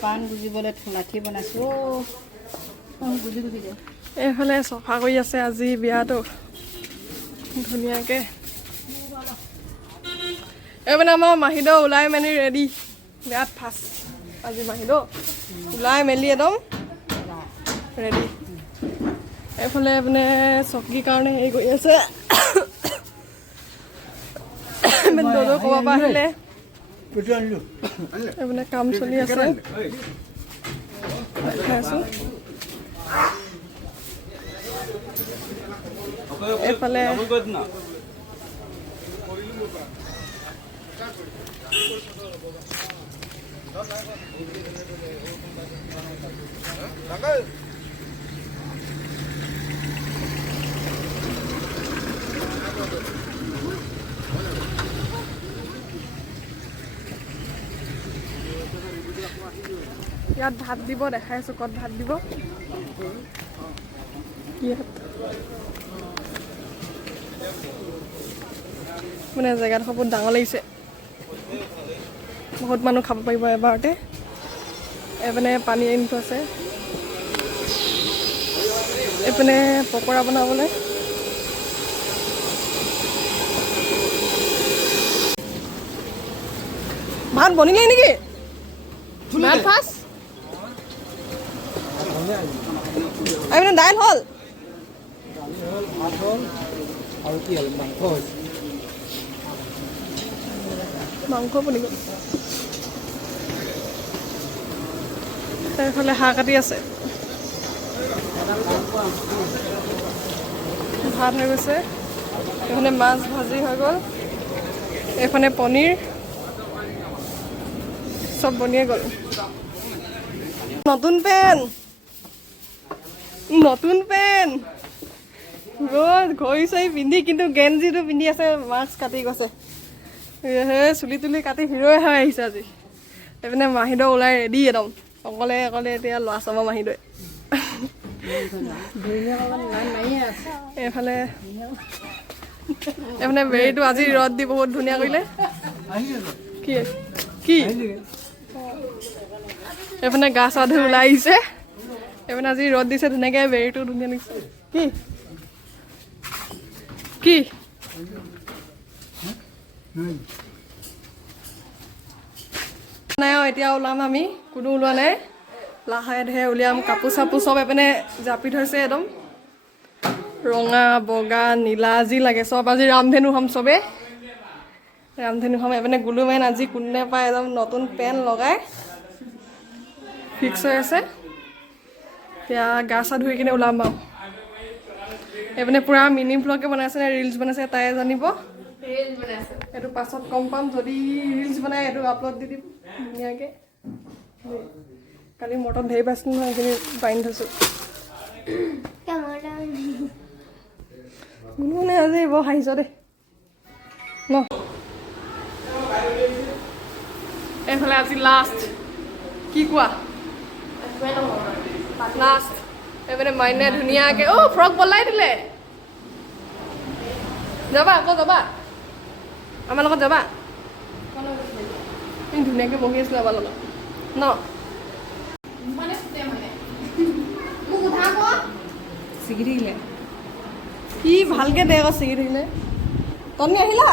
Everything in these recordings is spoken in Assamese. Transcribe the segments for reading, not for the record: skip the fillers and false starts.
পাণ গুজিবলৈ লাঠি বনাইছোঁ গুজি দে এইফালে চফা কৰি আছে আজি বিয়াটো ধুনীয়াকৈ এইপিনে আমাৰ মাহীদ ওলাই মেলি ৰেডি বিয়াত ফাৰ্ষ্ট আজি মাহীদ ওলাই মেলি একদম ৰেডি এইফালে এইপিনে চকীৰ কাৰণে হেৰি কৰি আছে দৌৰ ক'ৰবাৰ পৰা আহিলে এইপিনে কাম চলি আছে দেখাই আছোঁ এইফালে ইয়াত ভাত দিব দেখাই আছোঁ ক'ত ভাত দিব ইয়াত মানে জেগাডোখৰ বহুত ডাঙৰ লাগিছে বহুত মানুহ খাব পাৰিব এবাৰতে এইপিনে পানী আনি থোৱা আছে এইপিনে পকৰা বনাবলৈ ভাত বনিলেই নেকি ভাত ফাৰ্ষ্ট এইপিনে দাইল হ'ল আৰু কি হ'ল মাংস হৈছে মাংস বনি গ'ল এইফালে হাঁহ কাটি আছে ভাত হৈ গৈছে এইফালে মাছ ভাজি হৈ গ'ল এইফালে পনীৰ চব বনিয়ে গ'ল নতুন পেন ৰ'দ ঘড়ী চড়ি পিন্ধি কিন্তু গেঞ্জিটো পিন্ধি আছে মাস্ক কাটি গৈছে চুলি তুলি কাটি হিৰ'ই হৈ আহিছে আজি এইপিনে মাহীদ ওলাই ৰেডি একদম অকলে অকলে এতিয়া ল'ৰা চাব মাহীদই এইফালে বেৰিটো আজি ৰ'দ দি বহুত ধুনীয়া কৰিলে কি এইপিনে গা চা ধুই ওলাই আহিছে এইপিনে আজি ৰ'দ দিছে ধুনীয়াকৈ বেৰিটো ধুনীয়া লাগিছে কি নাই এতিয়া ওলাম আমি কোনো ওলোৱা নাই লাহে ধীৰে উলিয়াম কাপোৰ চাপোৰ চব এইপিনে জাপি থৈছে একদম ৰঙা বগা নীলা যি লাগে চব আজি ৰামধেনু হ'ম চবেই ৰামধেনু হ'ম এইপিনে গুলুমেন আজি কোনে পায় একদম নতুন পেণ্ট লগাই ফিক্স হৈ আছে এতিয়া গা চা ধুই কিনে ওলাম আৰু এইপিনে পূৰা মিনি ব্লগে বনাইছে নে ৰিলছ বনাইছে তাই জানিব এইটো পাছত গম পাম যদি ৰিলছ বনাই এইটো আপলোড দি দিম ধুনীয়াকৈ কালি মটন ধেৰ পাইছোঁ নহয় সেইখিনি বান্ধি থৈছোঁ কোনো আজি বৰ হাঁহিছ দেই ন এইফালে আজি লাষ্ট কি কোৱা লাষ্ট এইপিনে মাইনে ধুনীয়াকৈ ফ্ৰক বলাই দিলে যাবা আকৌ যাবা আমাৰ লগত যাবা ধুনীয়াকৈ বহি আছিলে আমাৰ লগত ন ছিগি থাকিলে কি ভালকৈ দে আকৌ ছিগি থাকিলে তনি আহিলা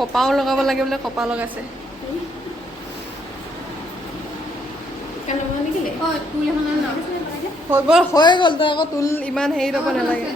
কপাও লগাব লাগে বোলে কপা লগাইছে হৈ গ'ল তই আকৌ তুল ইমান হেৰি ল'ব নালাগে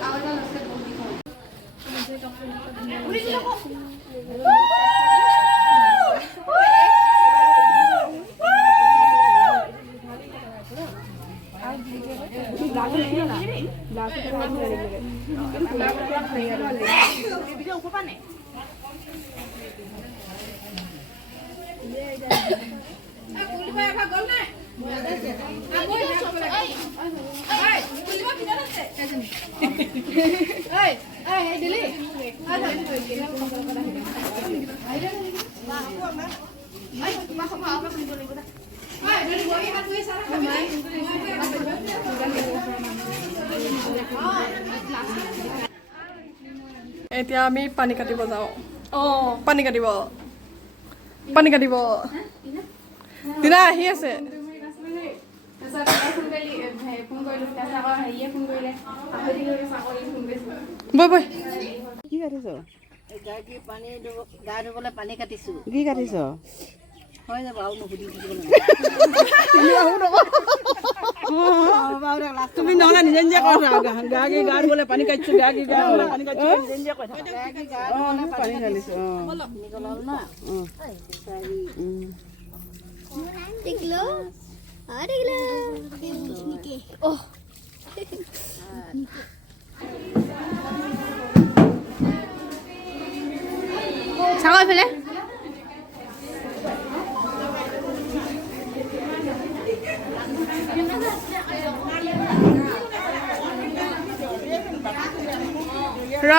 এতিয়া আমি পানী কাটিব যাওঁ পানী কাটিব পানী কাটিব দিনা আহি আছে বৈ বৈ কি কাটিছ গা ধুবলৈ পানী কাটিছো কি কাটিছ হৈ যাব আৰু নুসুধি তুমি নহ'লে নিজে নিজে কৈ থাকা গা ধুবলৈ পানী কাটিছো পানী কাটিছো নিজে নিজে কৈ থাকা পানী ঢালিছো চাওঁ এইফালে ৰ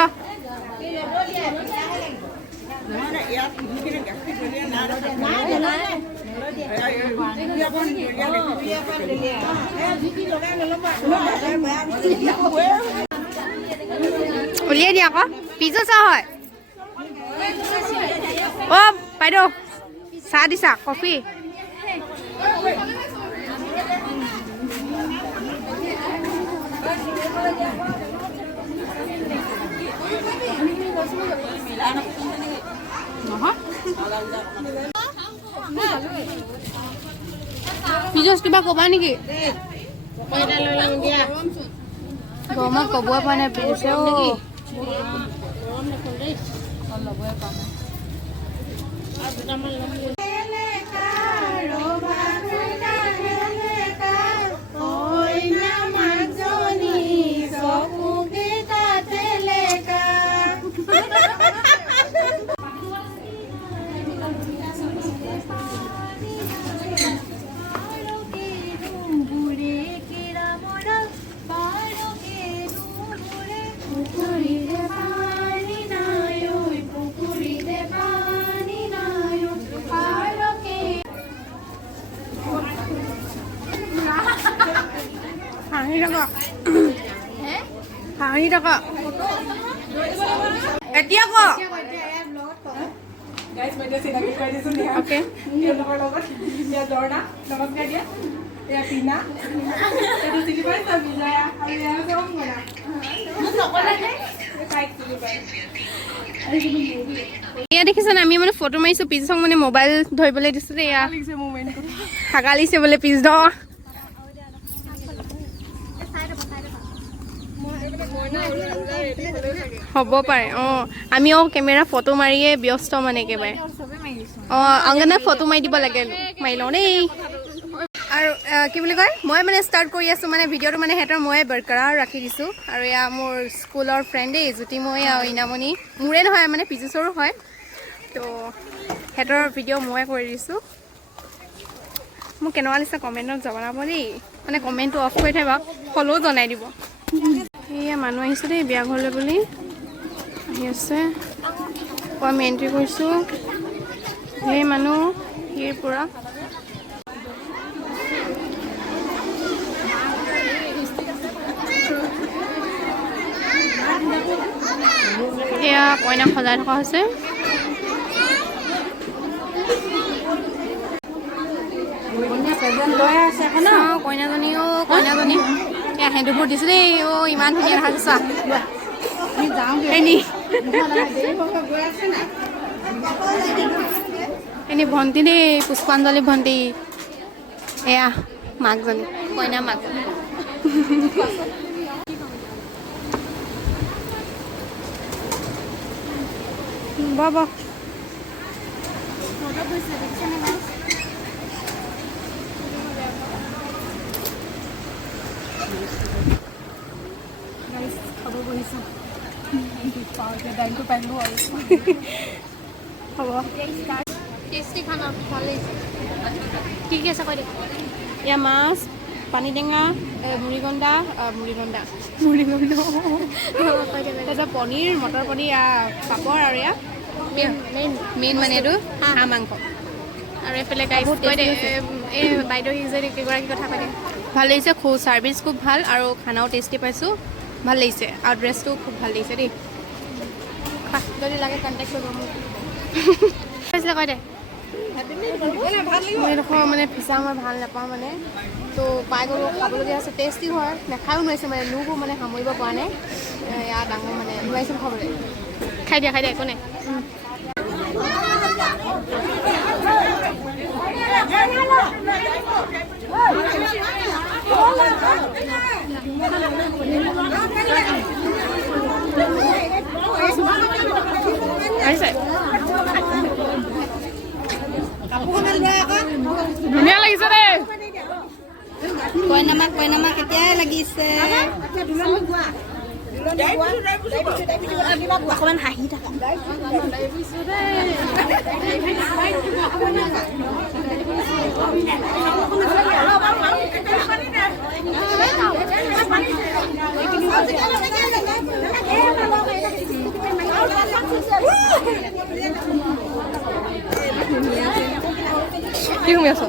উলিয়াই দিয়া আকৌ পিজ্জা চাহ হয় অ' বাইদেউ চাহ দিছা কফি পিজছ কিবা ক'বা নেকি গৰমত ক'বই পৰা নাই পিজছে হাঁহি টকা এতিয়া ক অ'কে এয়া দেখিছেনে আমি মানে ফটো মাৰিছোঁ পিজক মানে মোবাইল ধৰিবলৈ দিছোঁ দেই এয়া থাকা লিছে বোলে পিজ দ হ'ব পাৰে অঁ আমিও কেমেৰা ফটো মাৰিয়ে ব্যস্ত মানে একেবাৰে অঁ অংগনে ফটো মাৰি দিব লাগে মাৰি লওঁ দেই আৰু কি বুলি কয় মই মানে ষ্টাৰ্ট কৰি আছোঁ মানে ভিডিঅ'টো মানে সিহঁতৰ ময়ে বৰকৰাৰ ৰাখি দিছোঁ আৰু এয়া মোৰ স্কুলৰ ফ্ৰেণ্ড দেই জ্যোতিময়ী আৰু ইনামণি মোৰে নহয় মানে পিজুচৰো হয় তো সিহঁতৰ ভিডিঅ' ময়ে কৰি দিছোঁ মোক কেনেকুৱা লাগিছে কমেণ্টত জনাব দেই মানে কমেণ্টটো অফ কৰি থৈ ফ'ল'ও জনাই দিব এয়া মানুহ আহিছে দেই বিয়া ঘৰলৈ বুলি আহি আছে আমি এণ্ট্ৰি কৰিছোঁ সেই মানুহ হিৰ পৰা এয়া কইনাক সজাই থকা হৈছে কইনাজনীও কইনাজনী এয়া সেন্দুৰবোৰ দিছোঁ দেই অ' ইমান ধুনীয়া দেখা চোৱা এনে ভণ্টি দেই পুষ্পাঞ্জলি ভণ্টি এয়া মাকজনী কইনা মাক বাবা হ'ব টেষ্টি খানা ভাল লাগিছে কি কি আছে কৈ দে এয়া মাছ পানী টেঙা মুড়িগণ্ডা তাৰপিছত পনীৰ মটৰ পনীৰ পাপৰ আৰু এয়া মেইন মানে এইটো হাঁহ মাংস আৰু এইফালে গাইছ কৈ দে এই বাইদেউ যে কেইগৰাকী কথা পাতে ভাল লাগিছে খুব ছাৰ্ভিচ খুব ভাল আৰু খানাও টেষ্টি পাইছোঁ ভাল লাগিছে আৰু ড্ৰেছটো খুব ভাল লাগিছে দেই যদি লাগে কণ্টেক্ট কৰিব মোক কৈছিলে কৈ দে মই এডোখৰ মানে ফিচা মই ভাল নাপাওঁ মানে তো পাই গ'লোঁ খাবলগীয়া আছে টেষ্টি হয় নাখায়ো নোৱাৰিছোঁ মানে লোকো মানে সামৰিব পৰা নাই ইয়াৰ ডাঙৰ মানে নোৱাৰিছোঁ খাবলৈ খাই দিয়া একো নাই ধুনীয়া লাগিছে দেই কইনামা কেতিয়াই লাগিছে অকমান হাঁহি থাকা কি শুনি আছ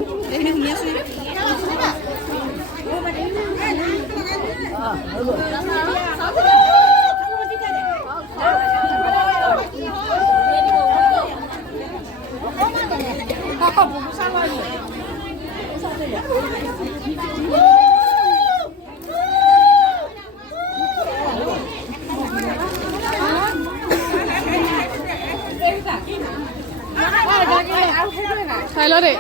খাই ল দেই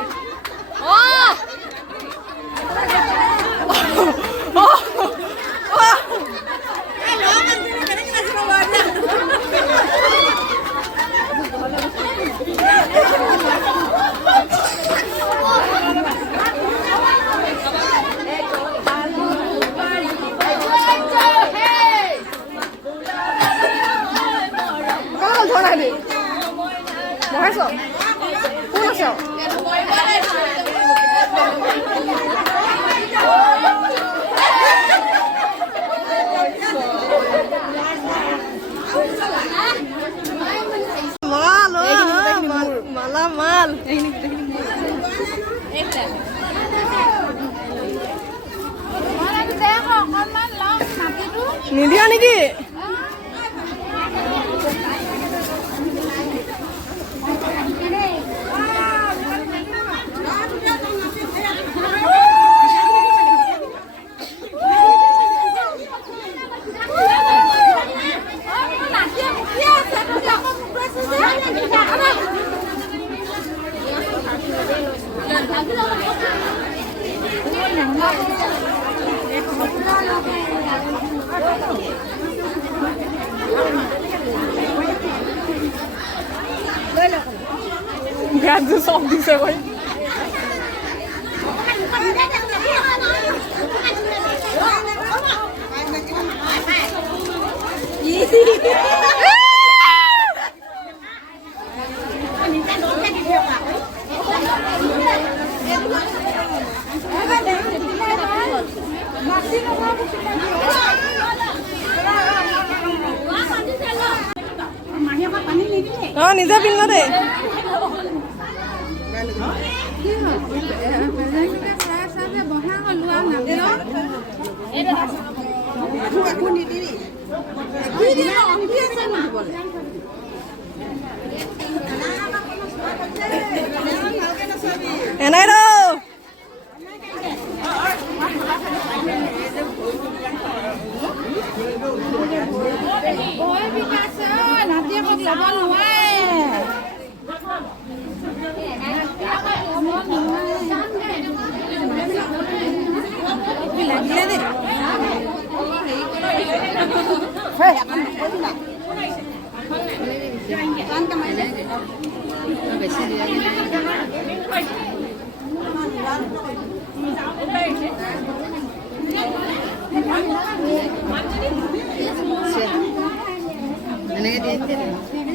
মাল নিদিয়া নেকি গাজু সব দিছে ভাই নিজে পিন্ধ দে এনাই ৰ এনেকে দিয়ে